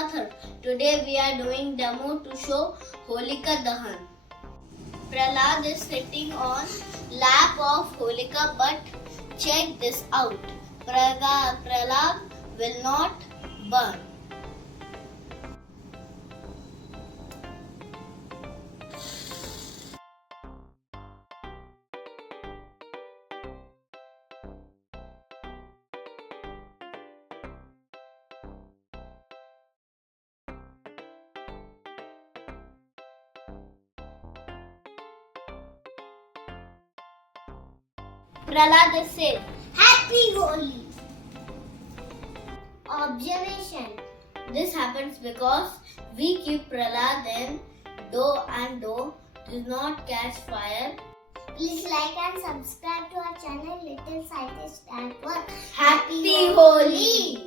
method. Today we are doing demo to show Holika Dahan. Prahlad is sitting on lap of Holika, but check this out. Prahlad will not burn. Prahlad is said, Happy Holi! Observation. This happens because we keep Prahlad in dough and dough does not catch fire. Please like and subscribe to our channel Little Scientist at Work. Happy Holi!